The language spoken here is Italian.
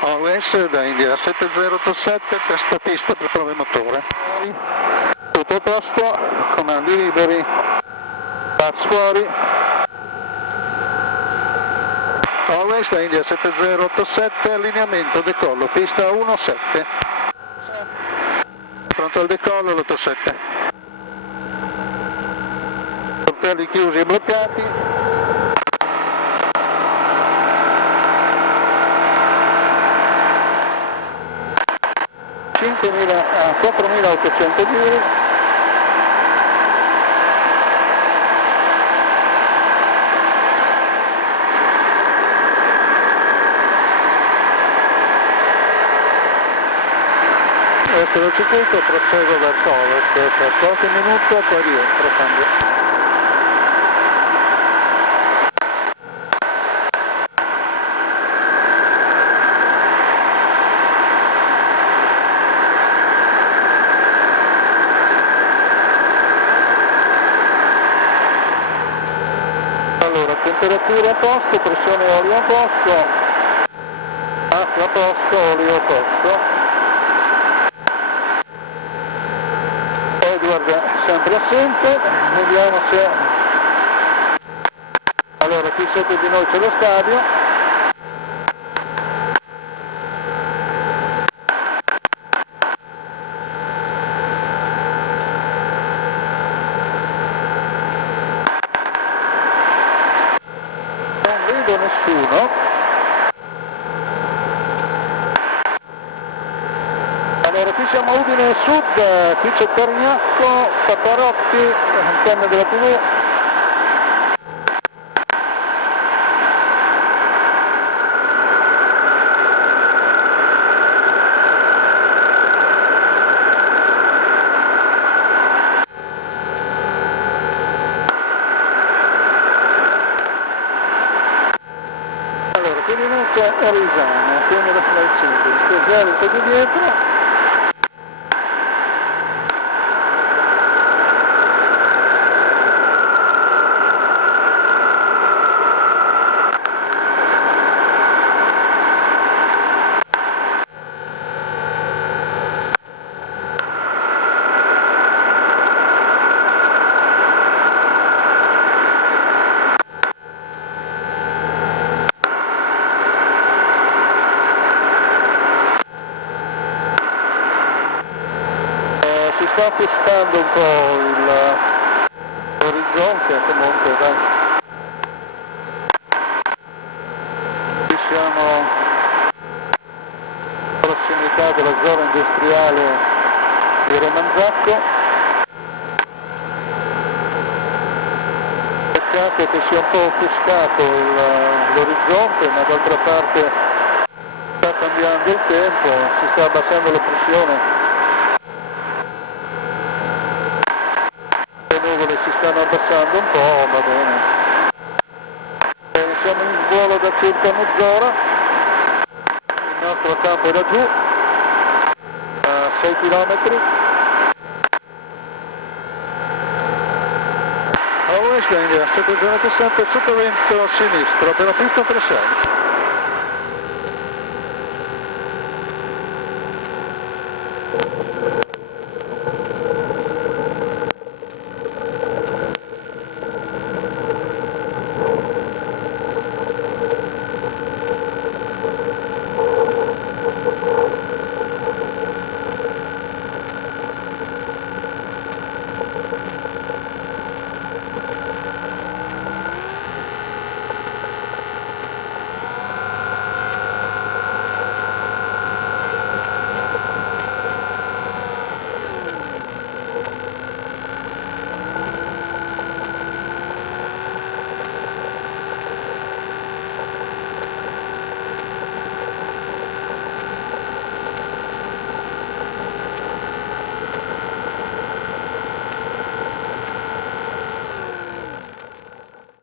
OS da India 7087, testa pista per prove motore. Tutto a posto, comandi liberi, tax fuori. OS da India 7087, allineamento, decollo, pista 17. Pronto al decollo l'87. Portelli chiusi e bloccati. 4.800 giri. Questo è il circuito, proseguo verso ovest per qualche minuto, poi rientro, cambio. Allora, temperatura a posto, pressione olio a posto, acqua a posto, olio a posto. Edward sempre assente, vediamo se... Allora, qui sotto di noi c'è lo stadio. Non vedo nessuno. Allora, qui siamo a Udine Sud, qui c'è Cargnacco, Paparotti, antenne della TV. Allora, qui di noi c'è Arisano, quindi la flight city, speciale c'è di dietro. Si sta offuscando un po' l'orizzonte, comunque dai. Qui siamo in prossimità della zona industriale di Romanzacco. Peccato che sia un po' offuscato l'orizzonte, ma d'altra parte sta cambiando il tempo, si sta abbassando la pressione. Si stanno abbassando un po', va bene. Siamo in volo da circa mezz'ora, il nostro campo è laggiù, a 6 km. A ovest da India 707 sotto vento sinistro, per la pista 36.